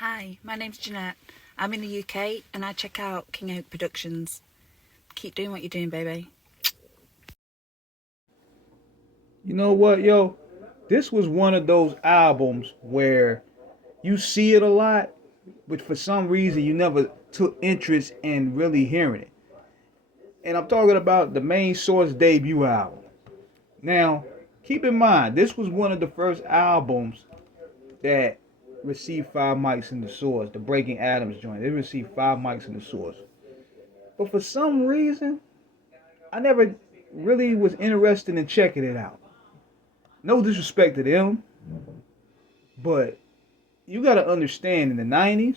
Hi, my name's Jeanette. I'm in the UK and I check out King Oak Productions. Keep doing what you're doing, baby. You know what, yo? This was one of those albums where you see it a lot, but for some reason you never took interest in really hearing it. And I'm talking about the Main Source debut album. Now, keep in mind, this was one of the first albums that received five mics in the source, the Breaking Adams joint. They received five mics in the source. But for some reason, I never really was interested in checking it out. No disrespect to them, but you got to understand in the 90s,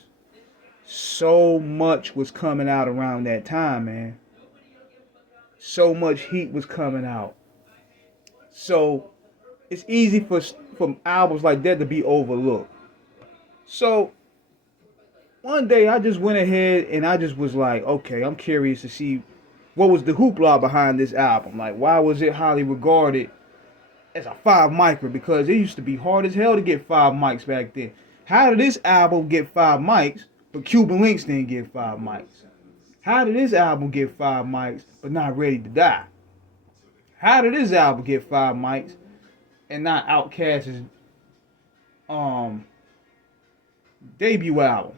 so much was coming out around that time, man. So much heat was coming out. So it's easy for albums like that to be overlooked. So one day I just went ahead and I just was like, okay, I'm curious to see what was the hoopla behind this album. Like, why was it highly regarded as a five micer? Because it used to be hard as hell to get five mics back then. How did this album get five mics, but Cuban Links didn't get five mics? How did this album get five mics, but not Ready to Die? How did this album get five mics and not Outkast's um debut album?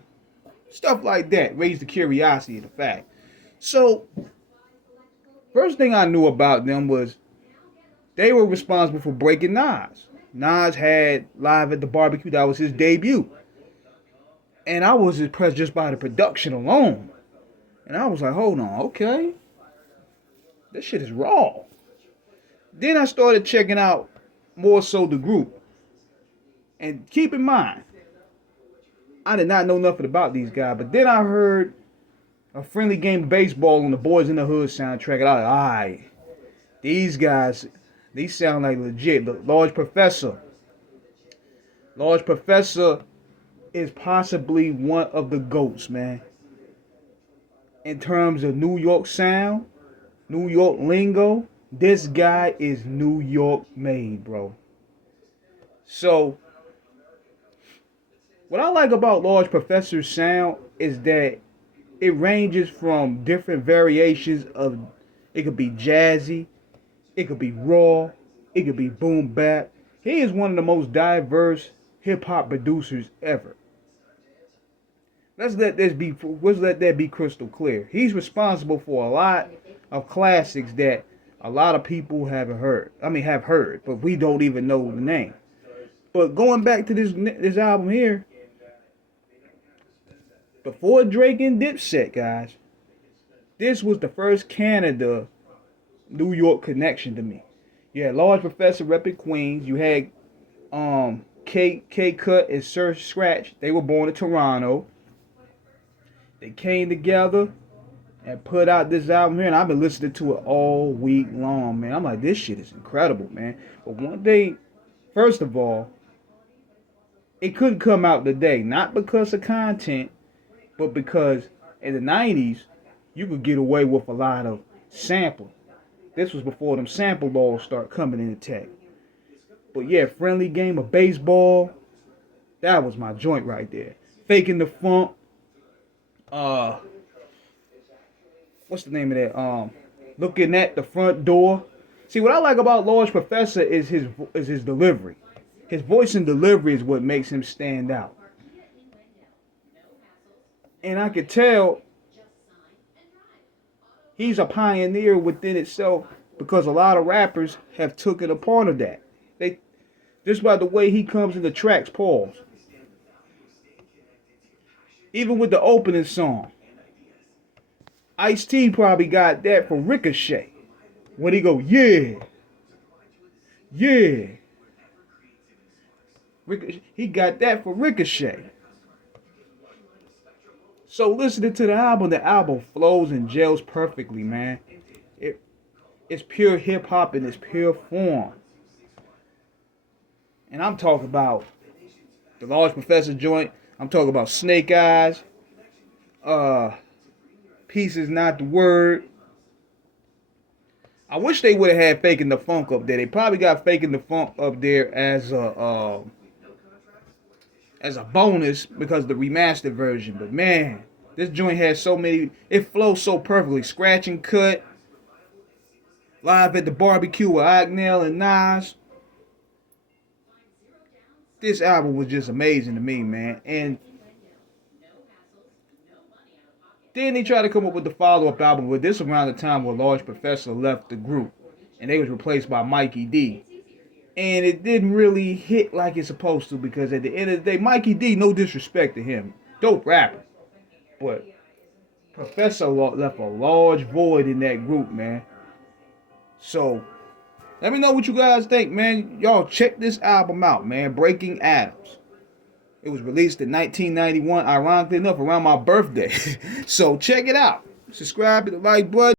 Stuff like that raised the curiosity of the fact. So, first thing I knew about them was they were responsible for breaking Nas. Nas had Live at the Barbecue, that was his debut. And I was impressed just by the production alone. And I was like, hold on, okay. This shit is raw. Then I started checking out more so the group. And keep in mind, I did not know nothing about these guys. But then I heard a friendly game of baseball on the Boys in the Hood soundtrack. And I was like, alright, these guys, these sound like legit. The Large Professor. Large Professor is possibly one of the GOATs, man. In terms of New York sound, New York lingo, this guy is New York made, bro. So, what I like about Large Professor's sound is that it ranges from different variations of, it could be jazzy, it could be raw, it could be boom bap. He is one of the most diverse hip hop producers ever. Let's let that be crystal clear. He's responsible for a lot of classics that a lot of people haven't heard. I mean, have heard, but we don't even know the name. But going back to this album here, before Drake and Dipset, guys, this was the first Canada New York connection to me. You had Large Professor repping Queens. You had K Cut and Sir Scratch. They were born in Toronto. They came together and put out this album here, and I've been listening to it all week long, man. I'm like, this shit is incredible, man. But one day, first of all, it couldn't come out today, not because of content, but because in the 90s, you could get away with a lot of sampling. This was before them sample laws start coming into tech. But yeah, friendly game of baseball, that was my joint right there. Faking the funk, uh, what's the name of that? Looking at the front door. See, what I like about Large Professor is his delivery. His voice and delivery is what makes him stand out. And I could tell he's a pioneer within itself because a lot of rappers have taken a part of that. They just by the way he comes in the tracks, pause. Even with the opening song, Ice-T probably got that from Ricochet. When he go, yeah, yeah. He got that for Ricochet. So listening to the album flows and gels perfectly, man. It it's pure hip hop in its pure form. And I'm talking about the Large Professor joint. I'm talking about Snake Eyes. Uh, Peace is not the word. I wish they would have had Faking the Funk up there. They probably got Faking the Funk up there as a bonus because of the remastered version. But man, this joint has so many. It flows so perfectly. Scratch and cut. Live at the barbecue with Ocknell and Nas. This album was just amazing to me, man. And then they tried to come up with the follow-up album, but this around the time where Large Professor left the group, and they was replaced by Mikey D. And it didn't really hit like it's supposed to, because at the end of the day, Mikey D, no disrespect to him, dope rapper, but Professor left a large void in that group, man. So let me know what you guys think, man. Y'all check this album out, man. Breaking Atoms. It was released in 1991, ironically enough, around my birthday. So check it out. Subscribe to the like button.